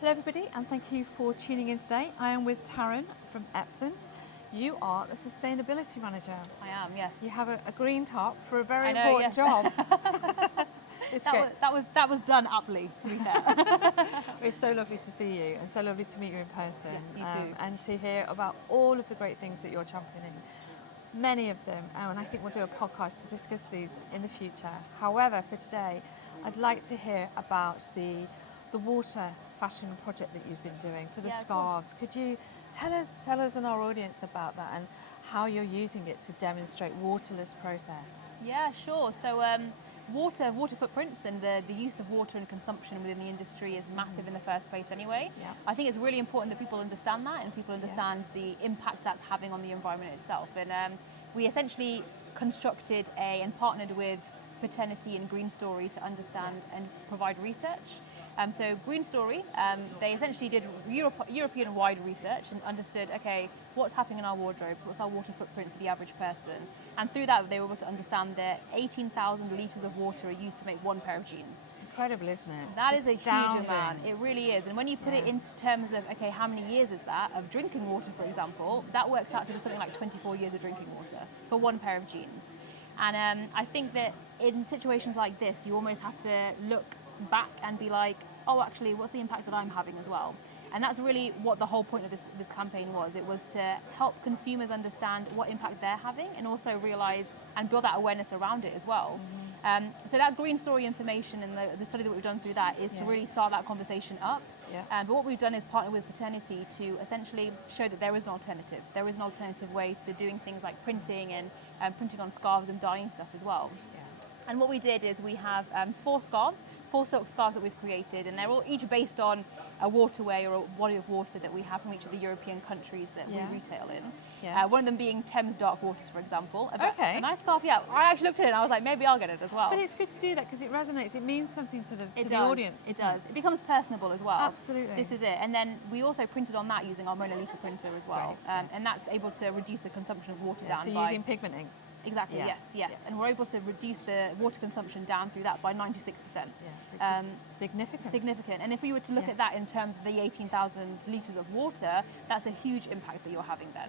Hello everybody and thank you for tuning in today. I am with Tarun from Epson. You are the Sustainability Manager. I am, yes. You have a green top for a very I know, important yes. job. It's great. That was done aptly, to be fair. It's so lovely to see you and so lovely to meet you in person. Yes, you too. And to hear about all of the great things that you're championing. Many of them, and I think we'll do a podcast to discuss these in the future. However, for today, I'd like to hear about the water fashion project that you've been doing for the scarves. Could you tell us and our audience about that and how you're using it to demonstrate waterless process? Yeah, sure. So water footprints and the use of water and consumption within the industry is massive in the first place anyway. Yeah. I think it's really important that people understand that and people understand the impact that's having on the environment itself. And we essentially constructed and partnered with Patternity and Green Story to understand and provide research. So Green Story, they essentially did European-wide research and understood, okay, what's happening in our wardrobes, what's our water footprint for the average person, and through that they were able to understand that 18,000 litres of water are used to make one pair of jeans. It's incredible, isn't it? That is a huge amount. It really is. And when you put it into terms of, okay, how many years is that of drinking water, for example, that works out to be something like 24 years of drinking water for one pair of jeans. And I think that in situations like this, you almost have to look back and be like, oh, actually, what's the impact that I'm having as well? And that's really what the whole point of this campaign was. It was to help consumers understand what impact they're having and also realise and build that awareness around it as well. So that Green Story information and the study that we've done through that is to really start that conversation up. Yeah. But what we've done is partner with Patternity to essentially show that there is an alternative. There is an alternative way to doing things like printing and printing on scarves and dyeing stuff as well. Yeah. And what we did is we have 4 silk scarves that we've created, and they're all each based on a waterway or a body of water that we have from each of the European countries that we retail in. Yeah. One of them being Thames Dark Waters, for example. Okay. A nice scarf, yeah. I actually looked at it and I was like, maybe I'll get it as well. But it's good to do that because it resonates. It means something to the It audience. It does. It becomes personable as well. Absolutely. This is it. And then we also printed on that using our Monna printer as well. And that's able to reduce the consumption of water down. So you're using pigment inks. Exactly, yes. Yeah. And we're able to reduce the water consumption down through that by 96%. Which is significant. Significant. And if we were to look at that in terms of the 18,000 litres of water, that's a huge impact that you're having then.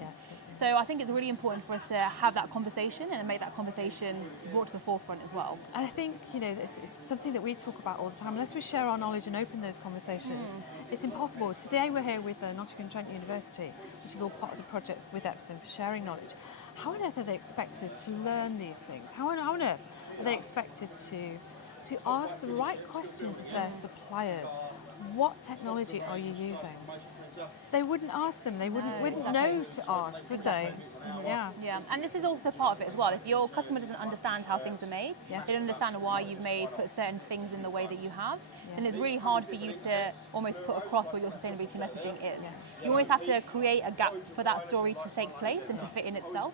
So I think it's really important for us to have that conversation and make that conversation brought to the forefront as well. And I think, it's something that we talk about all the time. Unless we share our knowledge and open those conversations, it's impossible. Today we're here with Nottingham Trent University, which is all part of the project with Epson for sharing knowledge. How on earth are they expected to learn these things? How on earth are they expected to ask the right questions of their suppliers? What technology are you using? They wouldn't ask them. They wouldn't know to ask, would they? Yeah. And this is also part of it as well. If your customer doesn't understand how things are made, they don't understand why you've put certain things in the way that you have, then it's really hard for you to almost put across what your sustainability messaging is. You always have to create a gap for that story to take place and to fit in itself.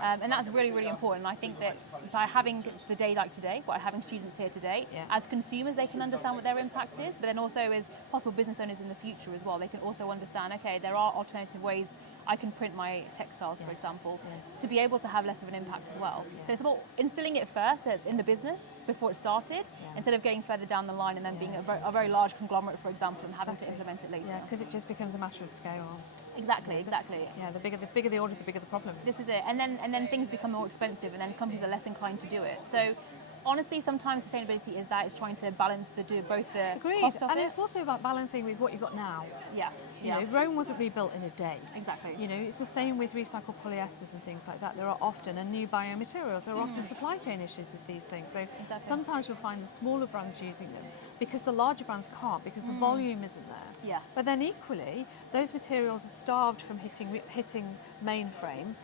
And that's really, really important. And I think that by having the day like today, by having students here today, as consumers, they can understand what their impact is, but then also as possible business owners in the future as well, they can also understand, okay, there are alternative ways I can print my textiles, for example, to be able to have less of an impact as well. So it's about instilling it first in the business before it started, instead of getting further down the line and then being a very large conglomerate, for example, and having to implement it later. Yeah, because it just becomes a matter of scale. Exactly. Yeah, the bigger the order, the bigger the problem. This is it. And then things become more expensive, and then companies are less inclined to do it. So honestly, sometimes sustainability is trying to balance both the cost of it. And it's also about balancing with what you've got now. Rome wasn't rebuilt in a day. Exactly. It's the same with recycled polyesters and things like that. There are often new biomaterials. There are often supply chain issues with these things. So sometimes you'll find the smaller brands using them because the larger brands can't, because the volume isn't there. But then equally, those materials are starved from hitting mainframe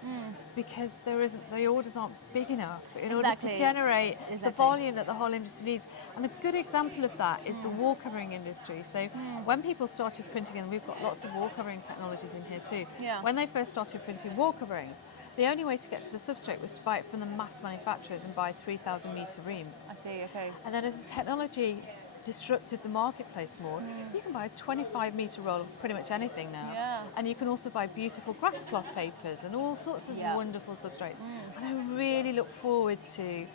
because the orders aren't big enough in order to generate the volume that the whole industry needs. And a good example of that is the wall covering industry. So when people started printing, and we've got lots of wall covering technologies in here too, when they first started printing wall coverings, the only way to get to the substrate was to buy it from the mass manufacturers and buy 3,000 metre reams. I see, okay. And then as the technology disrupted the marketplace more, you can buy a 25 metre roll of pretty much anything now. And you can also buy beautiful grass cloth papers and all sorts of wonderful substrates. And I really look forward to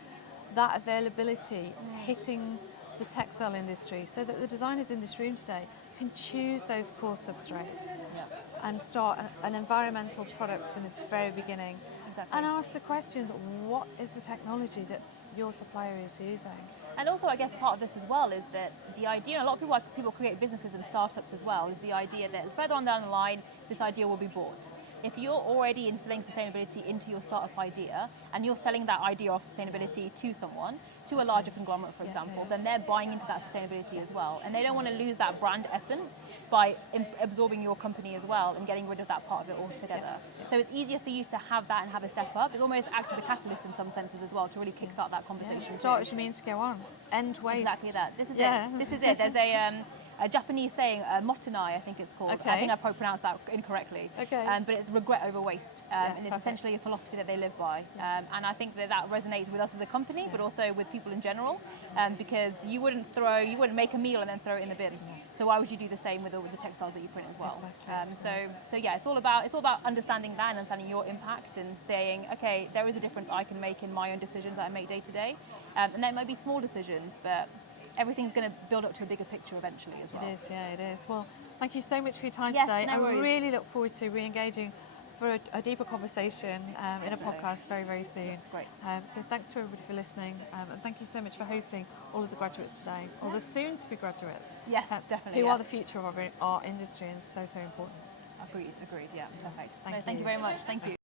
that availability hitting the textile industry, so that the designers in this room today can choose those core substrates and start an environmental product from the very beginning. Exactly. And ask the questions, what is the technology that your supplier is using? And also, I guess part of this as well is that the idea, and a lot of people create businesses and startups as well, is the idea that further on down the line, this idea will be bought. If you're already instilling sustainability into your startup idea and you're selling that idea of sustainability to someone, to a larger conglomerate, for example, then they're buying into that sustainability as well. And they don't want to lose that brand essence by absorbing your company as well and getting rid of that part of it altogether. So it's easier for you to have that and have a step up. It almost acts as a catalyst in some senses as well to really kickstart that conversation. Start which means to go on. End waste. Exactly that. This is it. This is it. There's a Japanese saying, motonai, I think it's called. Okay. I think I probably pronounced that incorrectly. Okay. But it's regret over waste. And it's essentially a philosophy that they live by. And I think that resonates with us as a company, but also with people in general, because you wouldn't make a meal and then throw it in the bin. So why would you do the same with the textiles that you print as well? Exactly. So yeah, it's all about understanding that and understanding your impact and saying, okay, there is a difference I can make in my own decisions that I make day to day. And that might be small decisions, but everything's going to build up to a bigger picture eventually as well. It is, yeah, it is. Well, thank you so much for your time Yes, today. no I worries. really look forward to re-engaging for a deeper conversation in a podcast very, very soon. That's great. So thanks to everybody for listening, and thank you so much for hosting all of the graduates today, or the soon-to-be graduates. Yes, definitely. Who are the future of our industry and so important. Agreed, yeah, perfect. Thank Thank you you very much. Thank you.